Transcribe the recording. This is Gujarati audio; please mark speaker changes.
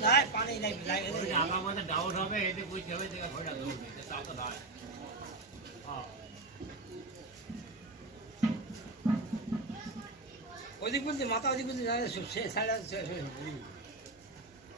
Speaker 1: લાય પાણી લાય
Speaker 2: લાય આમાં મને ડાઉટ આવે એટલે કોઈ કહેવાય કે ખોડા દઉં તો તો લાય অধিক বলতে মাথা অধিক বলতে সে সারা